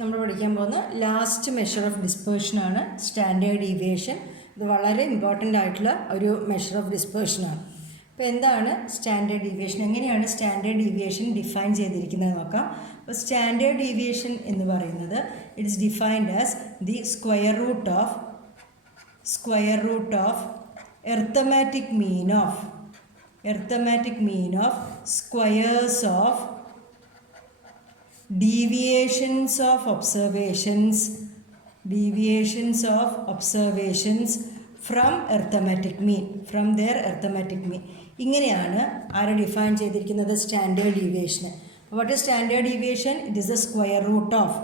നമ്മൾ പഠിക്കാൻ പോകുന്ന ലാസ്റ്റ് മെഷർ ഓഫ് ഡിസ്പേർഷനാണ് സ്റ്റാൻഡേർഡ് ഡീവിയേഷൻ. ഇത് വളരെ ഇമ്പോർട്ടൻ്റ് ആയിട്ടുള്ള ഒരു മെഷർ ഓഫ് ഡിസ്പേർഷനാണ്. അപ്പോൾ എന്താണ് സ്റ്റാൻഡേർഡ് ഡീവിയേഷൻ, എങ്ങനെയാണ് സ്റ്റാൻഡേർഡ് ഡീവിയേഷൻ ഡിഫൈൻ ചെയ്തിരിക്കുന്നത് നോക്കാം. അപ്പോൾ സ്റ്റാൻഡേർഡ് ഡീവിയേഷൻ എന്ന് പറയുന്നത് it's defined as the square root of arithmetic mean of squares of deviations of observations from arithmetic mean, from their arithmetic mean. ഇങ്ങനെയാണ് ആരെ ഡിഫൈൻ ചെയ്തിരിക്കുന്നത്? Standard deviation. What is standard deviation? It is a square root of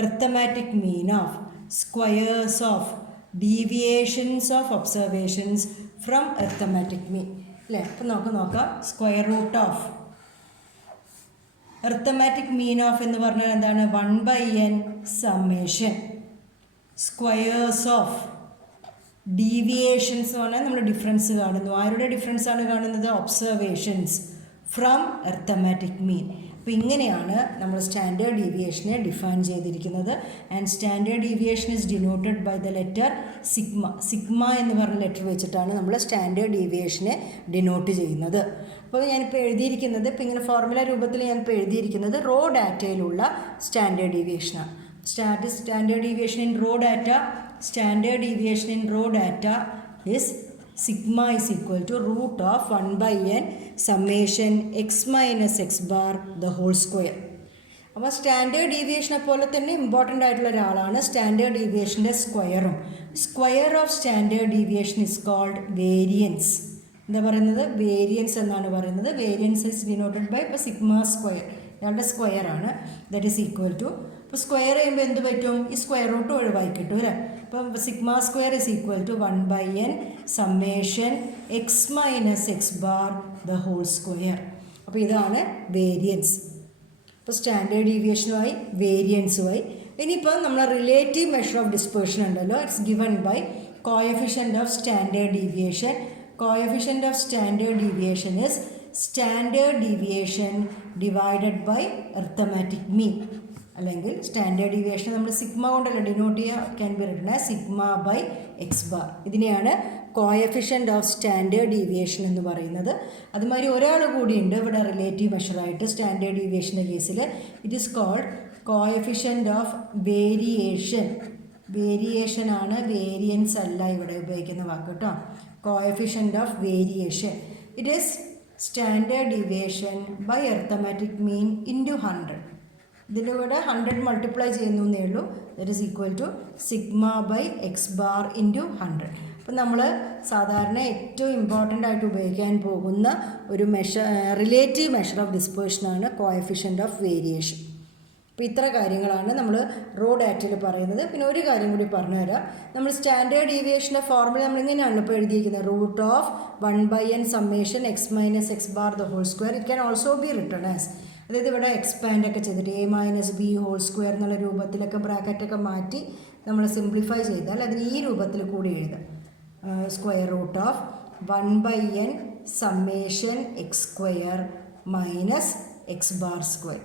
arithmetic mean of squares of deviations of observations from arithmetic mean. അല്ലേ? അപ്പം നോക്കാം square root of arithmetic mean of എന്ന് പറഞ്ഞാൽ എന്താണ്? 1/n summation squares of deviations എന്ന് പറഞ്ഞാൽ നമ്മൾ difference കാണുന്നു. ആരുടെ ഡിഫറൻസ് ആണ് കാണുന്നത്? Observations from arithmetic mean. അപ്പോൾ ഇങ്ങനെയാണ് നമ്മൾ സ്റ്റാൻഡേർഡ് ഡീവിയേഷനെ ഡിഫൈൻ ചെയ്തിരിക്കുന്നത്. And standard deviation is denoted by the letter sigma എന്ന് പറഞ്ഞ ലെറ്റർ വെച്ചിട്ടാണ് നമ്മൾ സ്റ്റാൻഡേർഡ് ഡീവിയേഷനെ ഡിനോട്ട് ചെയ്യുന്നത്. അപ്പോൾ ഞാനിപ്പോൾ എഴുതിയിരിക്കുന്നത്, ഇപ്പോൾ ഇങ്ങനെ ഫോർമുല രൂപത്തിൽ ഞാനിപ്പോൾ എഴുതിയിരിക്കുന്നത് റോ ഡാറ്റയിലുള്ള സ്റ്റാൻഡേർഡ് ഡീവിയേഷനാണ്. Standard deviation in raw data is sigma is equal to root of 1/n summation x minus x bar the whole square. അപ്പോൾ സ്റ്റാൻഡേർഡ് ഡീവിയേഷനെ പോലെ തന്നെ ഇമ്പോർട്ടൻ്റ് ആയിട്ടുള്ള ഒരാളാണ് സ്റ്റാൻഡേർഡ് ഡീവിയേഷൻ്റെ സ്ക്വയറും. Square of standard deviation is called variance. എന്താ പറയുന്നത്? വേരിയൻസ് എന്നാണ് പറയുന്നത്. വേരിയൻസ് ഇസ് ഡിനോട്ടഡ് ബൈ ഇപ്പോൾ സിഗ്മ സ്ക്വയർ, ഇയാളുടെ സ്ക്വയർ ആണ്. ദാറ്റ് ഈസ് ഈക്വൽ ടു, ഇപ്പോൾ സ്ക്വയർ ചെയ്യുമ്പോൾ എന്ത് പറ്റും? ഈ സ്ക്വയർ റൂട്ട് ഒഴിവായി കിട്ടും അല്ലേ? അപ്പം sigma square is equal to 1/n summation x minus x bar the whole square. അപ്പോൾ ഇതാണ് വേരിയൻസ്. ഇപ്പോൾ സ്റ്റാൻഡേർഡ് ഡീവിയേഷനുമായി വേരിയൻസുമായി. ഇനിയിപ്പോൾ നമ്മൾ റിലേറ്റീവ് മെഷർ ഓഫ് ഡിസ്പേർഷൻ ഉണ്ടല്ലോ, it's given by coefficient of standard deviation. Coefficient of standard deviation is standard deviation divided by arithmetic mean. അല്ലെങ്കിൽ standard deviation നമ്മൾ സിഗ്മ കൊണ്ടല്ല ഡിനോട്ട് ചെയ്യുക, can be written as sigma by x bar. ഇതിനെയാണ് coefficient of standard deviation എന്ന് പറയുന്നത്. അതുമാതിരി ഒരാൾ കൂടിയുണ്ട് ഇവിടെ റിലേറ്റീവ് മെഷറായിട്ട് സ്റ്റാൻഡേർഡ് ഡീവിയേഷൻ്റെ കേസിൽ. It is called coefficient of variation. Variation ആണ്, വേരിയൻസ് അല്ല ഇവിടെ ഉപയോഗിക്കുന്ന വാക്ക് കേട്ടോ. Coefficient of variation it is standard deviation by arithmetic mean into 100. ഇതിൻ്റെ കൂടെ 100 മൾട്ടിപ്ലൈ ചെയ്യുന്നു എന്നേ ഉള്ളൂ. That is equal to sigma by x bar into 100. അപ്പം നമ്മൾ സാധാരണ ഏറ്റവും ഇമ്പോർട്ടൻ്റ് ആയിട്ട് ഉപയോഗിക്കാൻ പോകുന്ന ഒരു റിലേറ്റീവ് മെഷർ ഓഫ് ഡിസ്പേർഷനാണ് കോഎഫിഷ്യൻ്റ് ഓഫ് വേരിയേഷൻ. അപ്പോൾ ഇത്ര കാര്യങ്ങളാണ് നമ്മൾ റോ ഡാറ്റയിൽ പറയുന്നത്. പിന്നെ ഒരു കാര്യം കൂടി പറഞ്ഞു തരാം. നമ്മൾ സ്റ്റാൻഡേർഡ് ഡീവിയേഷൻ്റെ ഫോർമുല നമ്മൾ ഇങ്ങനെയാണ് ഇപ്പോൾ എഴുതിയിരിക്കുന്നത്. Root of 1/n summation x minus x bar the whole square. It can also be written as, അതായത് ഇവിടെ എക്സ്പാൻഡ് ഒക്കെ ചെയ്തിട്ട് a minus b whole square എന്നുള്ള രൂപത്തിലൊക്കെ ബ്രാക്കറ്റൊക്കെ മാറ്റി നമ്മൾ സിംപ്ലിഫൈ ചെയ്താൽ അതിന് ഈ രൂപത്തിൽ കൂടി എഴുതാം. Square root of 1/n summation x square minus x bar square.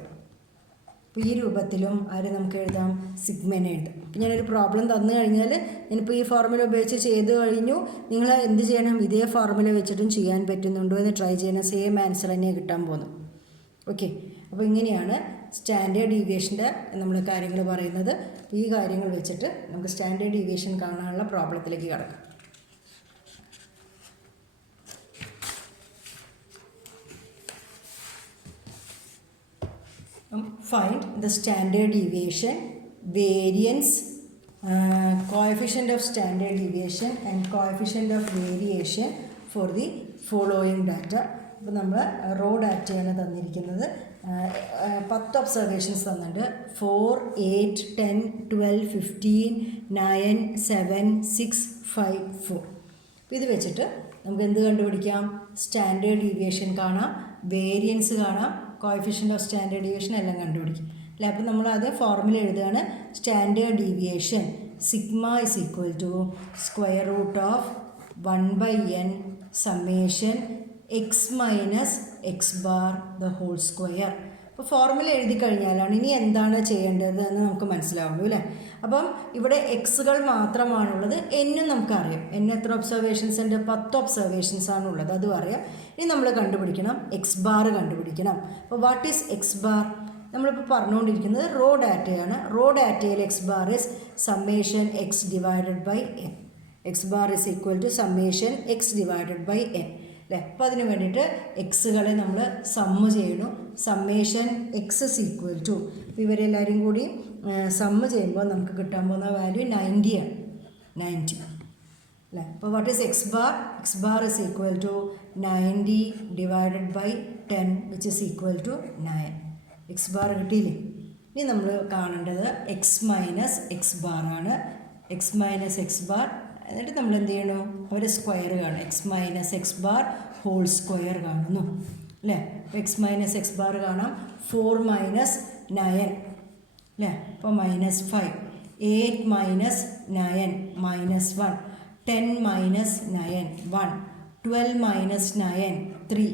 അപ്പോൾ ഈ രൂപത്തിലും നമുക്ക് എഴുതാം, സിഗ്മനെ എഴുതാം. അപ്പോൾ ഞാനൊരു പ്രോബ്ലം തന്നു കഴിഞ്ഞാൽ ഞാനിപ്പോൾ ഈ ഫോർമുല ഉപയോഗിച്ച് ചെയ്ത് കഴിഞ്ഞു, നിങ്ങൾ എന്ത് ചെയ്യണം? ഇതേ ഫോർമുല വെച്ചിട്ടും ചെയ്യാൻ പറ്റുന്നുണ്ടോ എന്ന് ട്രൈ ചെയ്യണം. സെയിം ആൻസർ തന്നെയാണ് കിട്ടാൻ പോകുന്നു. ഓക്കെ, അപ്പോൾ ഇങ്ങനെയാണ് സ്റ്റാൻഡേർഡ് ഡീവിയേഷൻ്റെ നമ്മൾ കാര്യങ്ങൾ പറയുന്നത്. അപ്പോൾ ഈ കാര്യങ്ങൾ വെച്ചിട്ട് നമുക്ക് സ്റ്റാൻഡേർഡ് ഡീവിയേഷൻ കാണാനുള്ള പ്രോബ്ലത്തിലേക്ക് കടക്കാം. Find the standard deviation, variance, coefficient of standard deviation and coefficient of variation for the following data. ഇപ്പോൾ നമ്മൾ റോ ഡാറ്റയാണ് തന്നിരിക്കുന്നത്. 10 ഒബ്സർവേഷൻസ് തന്നിട്ടുണ്ട്. 4, 8, 10, 12, 15, 9, 7, 6, 5, 4. അപ്പോൾ ഇത് വെച്ചിട്ട് നമുക്ക് എന്ത് കണ്ടുപിടിക്കാം? സ്റ്റാൻഡേർഡ് ഡീവിയേഷൻ കാണാം, വേരിയൻസ് കാണാം, കോഎഫിഷ്യൻ്റ് ഓഫ് സ്റ്റാൻഡേർഡ് ഡീവിയേഷൻ എല്ലാം കണ്ടുപിടിക്കും അല്ലേ. അപ്പോൾ നമ്മൾ അത് ഫോർമുല എഴുതുകയാണ്. Standard deviation sigma is equal to square root of 1/n summation x minus x bar the whole square. അപ്പോൾ ഫോർമുല എഴുതി കഴിഞ്ഞാലാണ് ഇനി എന്താണ് ചെയ്യേണ്ടത് എന്ന് നമുക്ക് മനസ്സിലാവുള്ളൂ അല്ലേ. അപ്പം ഇവിടെ എക്സുകൾ മാത്രമാണുള്ളത്, എന്നും നമുക്കറിയാം. എത്ര ഒബ്സർവേഷൻസ് ഉണ്ട്? 10 ഒബ്സർവേഷൻസ് ആണുള്ളത്, അതും അറിയാം. ഇനി നമ്മൾ കണ്ടുപിടിക്കണം, എക്സ് ബാർ കണ്ടുപിടിക്കണം. അപ്പോൾ വാട്ട് ഈസ് എക്സ് ബാർ? നമ്മളിപ്പോൾ പറഞ്ഞുകൊണ്ടിരിക്കുന്നത് റോ ഡാറ്റയാണ്. റോ ഡാറ്റയിൽ x bar is summation x divided by n. X bar is equal to summation x divided by n അല്ലേ. അപ്പോൾ അതിന് വേണ്ടിയിട്ട് എക്സുകളെ നമ്മൾ സമ്മ് ചെയ്യണു. Summation x is equal to, ഇപ്പോൾ ഇവരെല്ലാവരും കൂടി സമ്മ് ചെയ്യുമ്പോൾ നമുക്ക് കിട്ടാൻ പോകുന്ന വാല്യൂ 90 ആണ്. 90 അല്ലേ. അപ്പോൾ what is x bar? X bar is equal to 90 divided by 10 which is equal to 9. X bar കിട്ടിയില്ലേ? ഇനി നമ്മൾ കാണേണ്ടത് എക്സ് മൈനസ് എക്സ് ബാർ ആണ്. എക്സ് മൈനസ് എക്സ് ബാർ, എന്നിട്ട് നമ്മൾ എന്ത് ചെയ്യണു? ഒരു സ്ക്വയർ കാണും. X minus x bar whole square കാണുന്നു അല്ലേ. എക്സ് മൈനസ് എക്സ് ബാർ കാണാം. 4 മൈനസ് 9 അല്ലേ. അപ്പോൾ -5. 8 minus 9 -1. 10 minus 9 1. 12 minus 9 3.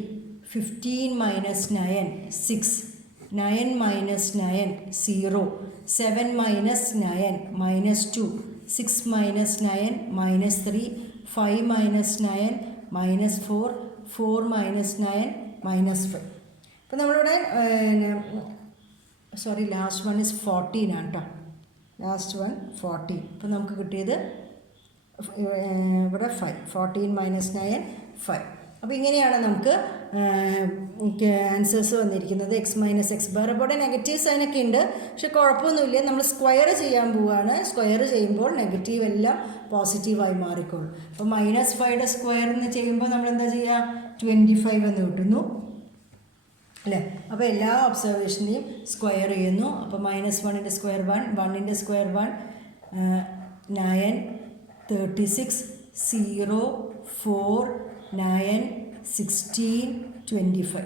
15 minus 9 6. 9 minus 9 0. 7 minus 9 -2. 6 minus 9 -3. 5 minus 9 -4. 4 minus 9 -5. ഇപ്പോൾ നമ്മളിവിടെ ലാസ്റ്റ് വൺ ഇസ് 14 ആണ് കേട്ടോ. Last one 14. ഇപ്പോൾ നമുക്ക് കിട്ടിയത് ഇവിടെ 5. 14 മൈനസ് 9 5. അപ്പോൾ ഇങ്ങനെയാണ് നമുക്ക് ആൻസേഴ്സ് വന്നിരിക്കുന്നത്. X minus x bar. അപ്പോൾ ഇവിടെ നെഗറ്റീവ്സ് അതിനൊക്കെ ഉണ്ട്, പക്ഷെ കുഴപ്പമൊന്നുമില്ല. നമ്മൾ സ്ക്വയർ ചെയ്യാൻ പോവുകയാണ്. സ്ക്വയർ ചെയ്യുമ്പോൾ നെഗറ്റീവ് എല്ലാം പോസിറ്റീവായി മാറിക്കോളും. അപ്പോൾ -5യുടെ സ്ക്വയർ എന്ന് ചെയ്യുമ്പോൾ നമ്മൾ എന്താ ചെയ്യുക? 25 എന്ന് കിട്ടുന്നു അല്ലേ. അപ്പോൾ എല്ലാ ഒബ്സർവേഷനെയും സ്ക്വയർ ചെയ്യുന്നു. അപ്പോൾ -1ൻ്റെ സ്ക്വയർ 1, 1ൻ്റെ സ്ക്വയർ 1, 9, 36, 0, 4, 9, 16, 25.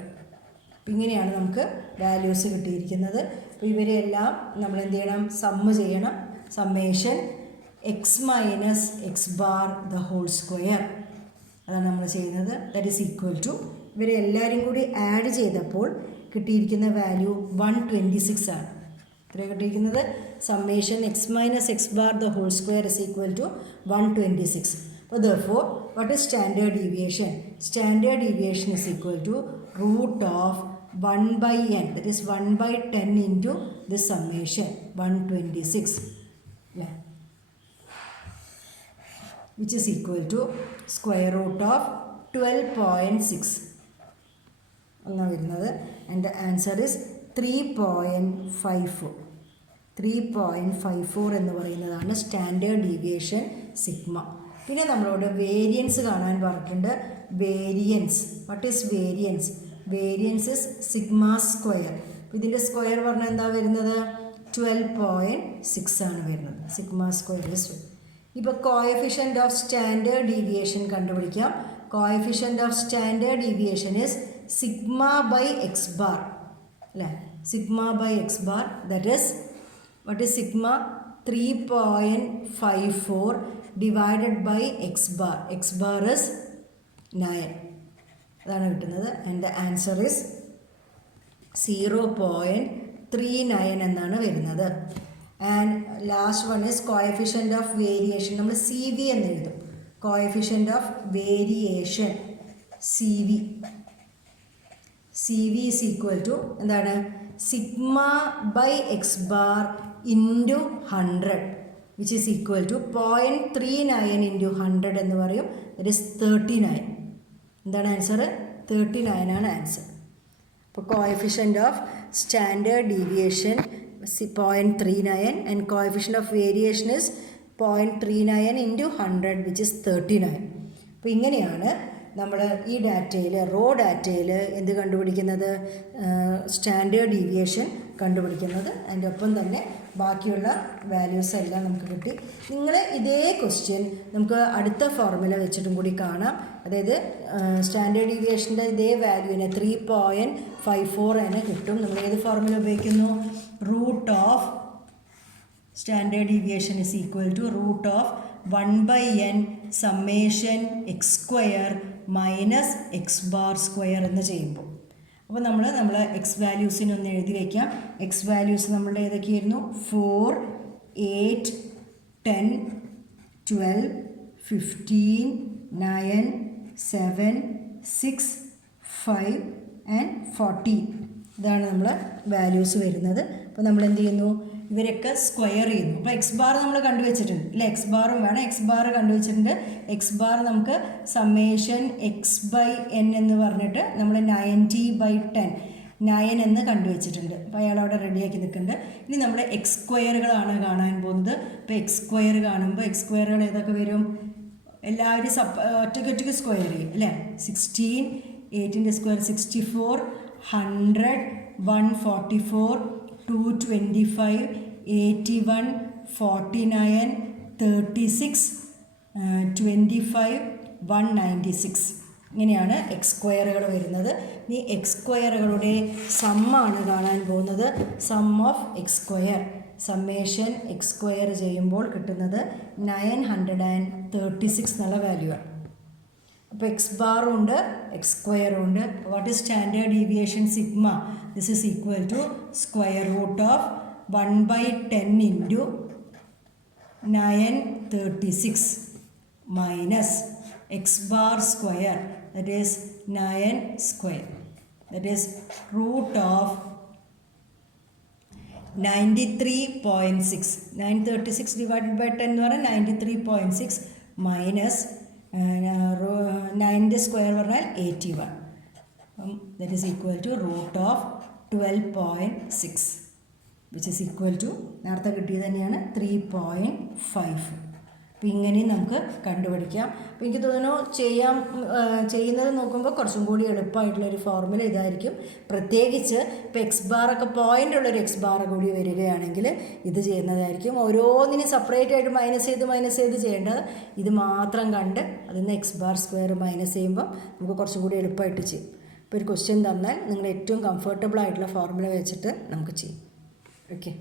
അപ്പോൾ ഇങ്ങനെയാണ് നമുക്ക് വാല്യൂസ് കിട്ടിയിരിക്കുന്നത്. അപ്പോൾ ഇവരെല്ലാം നമ്മൾ എന്ത് ചെയ്യണം? സമ്മ് ചെയ്യണം. Summation x minus x bar the whole square, അതാണ് നമ്മൾ ചെയ്യുന്നത്. ദാറ്റ് ഈസ് ഈക്വൽ ടു, ഇവരെ എല്ലാവരും കൂടി ആഡ് ചെയ്തപ്പോൾ കിട്ടിയിരിക്കുന്ന വാല്യൂ 126 ആണ്. എത്ര കിട്ടിയിരിക്കുന്നത്? Summation x minus x bar the whole square is equal to 126. So therefore, what is standard deviation? Standard deviation is equal to root of 1 by n, that is 1 by 10 into this summation 126, yeah, which is equal to square root of 12.6. And the answer is 3.54. 3.54 എന്ന് പറയുന്നതാണ് standard deviation sigma. പിന്നെ നമ്മളോട് variance കാണാൻ പറഞ്ഞിട്ടുണ്ട്. Variance, what is variance? Variance is sigma square. ഇതിൻ്റെ square പറഞ്ഞാൽ എന്താ വരുന്നത്? 12.6 ആണ് വരുന്നത്. Sigma square is. ഇപ്പോൾ കോഎഫിഷ്യൻ്റ് ഓഫ് സ്റ്റാൻഡേർഡ് ഡീവിയേഷൻ കണ്ടുപിടിക്കാം. Coefficient of standard deviation is sigma by x bar അല്ലേ. Sigma by x bar, that is what is sigma? 3.54 divided by x bar. X bar is 9. അതാണ് കിട്ടുന്നത്. And the answer is 0.39 എന്നാണ് വരുന്നത്. And last one is coefficient of variation. നമ്മൾ C V എന്ന് എഴുതും. Coefficient of variation C V. C V is equal to എന്താണ്? Sigma by x bar into 100 which is equal to 0.39 into 100 എന്ന് പറയും. that is 39. എന്താണ് answer? 39 ആണ് answer. അപ്പോൾ coefficient of standard deviation 0.39 and coefficient of variation is 0.39 into 100 which is 39. അപ്പോൾ ഇങ്ങനെയാണ് നമ്മൾ ഈ ഡാറ്റയിൽ, റോ ഡാറ്റയിൽ എന്ത് കണ്ടുപിടിക്കുന്നത്? സ്റ്റാൻഡേർഡ് ഡീവിയേഷൻ കണ്ടുപിടിക്കുന്നത്. അതിൻ്റെ ഒപ്പം തന്നെ ബാക്കിയുള്ള വാല്യൂസ് എല്ലാം നമുക്ക് കിട്ടി. നിങ്ങൾ ഇതേ ക്വസ്റ്റ്യൻ നമുക്ക് അടുത്ത ഫോർമുല വെച്ചിട്ടും കൂടി കാണാം. അതായത് സ്റ്റാൻഡേർഡ് ഡീവിയേഷൻ്റെ ഇതേ വാല്യൂവിനെ 3.54 തന്നെ കിട്ടും. നമ്മൾ ഏത് ഫോർമുല ഉപയോഗിക്കുന്നു? Root of standard deviation is equal to root of 1 by n summation x square minus x bar square എന്ന് ചെയ്യുമ്പോൾ അപ്പോൾ നമ്മൾ എക്സ് വാല്യൂസിനെ ഒന്ന് എഴുതി വയ്ക്കാം. എക്സ് വാല്യൂസ് നമ്മളുടെ ഏതൊക്കെയായിരുന്നു? 4, 8, 10, 12, 15, 9, 7, 6, 5 ആൻഡ് 14. ഇതാണ് നമ്മൾ വാല്യൂസ് വരുന്നത്. അപ്പോൾ നമ്മൾ എന്ത് ചെയ്യുന്നു? ഇവരൊക്കെ സ്ക്വയർ ചെയ്യുന്നു. അപ്പോൾ എക്സ് ബാർ നമ്മൾ കണ്ടുവച്ചിട്ടുണ്ട് അല്ലേ? എക്സ് ബാറും വേണം. എക്സ് ബാർ കണ്ടുവച്ചിട്ടുണ്ട്. എക്സ് ബാർ നമുക്ക് സമ്മേഷൻ എക്സ് ബൈ എൻ എന്ന് പറഞ്ഞിട്ട് നമ്മൾ 90/10 9 എന്ന് കണ്ടുവച്ചിട്ടുണ്ട്. അപ്പോൾ അയാളവിടെ റെഡിയാക്കി നിൽക്കുന്നുണ്ട്. ഇനി നമ്മൾ എക്സ് സ്ക്വയറുകളാണ് കാണാൻ പോകുന്നത്. അപ്പോൾ എക്സ് സ്ക്വയർ കാണുമ്പോൾ എക്സ് സ്ക്വയറുകൾ ഏതൊക്കെ വരും? എല്ലാവരും ഒറ്റയ്ക്ക് സ്ക്വയർ ചെയ്യും അല്ലേ? 16, 8ൻ്റെ സ്ക്വയർ 64, 100, 144, 225, 81, 49, 36, 25, 196. ഇങ്ങനെയാണ് എക്സ് സ്ക്വയറുകൾ വരുന്നത്. ഇനി എക്സ് സ്ക്വയറുകളുടെ സമ്മാണ് കാണാൻ പോകുന്നത്. Sum of x square, summation x square ചെയ്യുമ്പോൾ കിട്ടുന്നത് 936 എന്നുള്ള വാല്യൂ ആണ്. അപ്പോൾ എക്സ് ബാറും ഉണ്ട് എക്സ് സ്ക്വയറും ഉണ്ട്. What is standard deviation? Sigma. This is equal to square root of 1/10 into 936 minus x bar square, that is 9 square, that is root of 93.6. 936 divided by 10 എന്ന് പറഞ്ഞാൽ 93.6 മൈനസ് 9ൻ്റെ സ്ക്വയർ പറഞ്ഞാൽ 81. That is equal to root of 12.6 which is equal to നേരത്തെ കിട്ടിയത് തന്നെയാണ് 3.5. അപ്പോൾ ഇങ്ങനെയും നമുക്ക് കണ്ടുപിടിക്കാം. അപ്പോൾ എനിക്ക് തോന്നുന്നു ചെയ്യുന്നത് നോക്കുമ്പോൾ കുറച്ചും കൂടി എളുപ്പമായിട്ടുള്ളൊരു ഫോർമുല ഇതായിരിക്കും. പ്രത്യേകിച്ച് ഇപ്പോൾ എക്സ് ബാറൊക്കെ പോയിൻ്റ് ഉള്ളൊരു എക്സ് ബാർ കൂടി വരികയാണെങ്കിൽ ഇത് ചെയ്യുന്നതായിരിക്കും. ഓരോന്നിനും സെപ്പറേറ്റ് ആയിട്ട് മൈനസ് ചെയ്ത് ചെയ്യേണ്ടത് ഇത് മാത്രം കണ്ട് അതിൽ നിന്ന് എക്സ് ബാർ സ്ക്വയർ മൈനസ് ചെയ്യുമ്പോൾ നമുക്ക് കുറച്ചും കൂടി എളുപ്പമായിട്ട് ചെയ്യും. ഇപ്പോൾ ഒരു ക്വസ്റ്റ്യൻ തന്നാൽ നിങ്ങൾ ഏറ്റവും കംഫർട്ടബിൾ ആയിട്ടുള്ള ഫോർമുല വെച്ചിട്ട് നമുക്ക് ചെയ്യും. ഓക്കെ.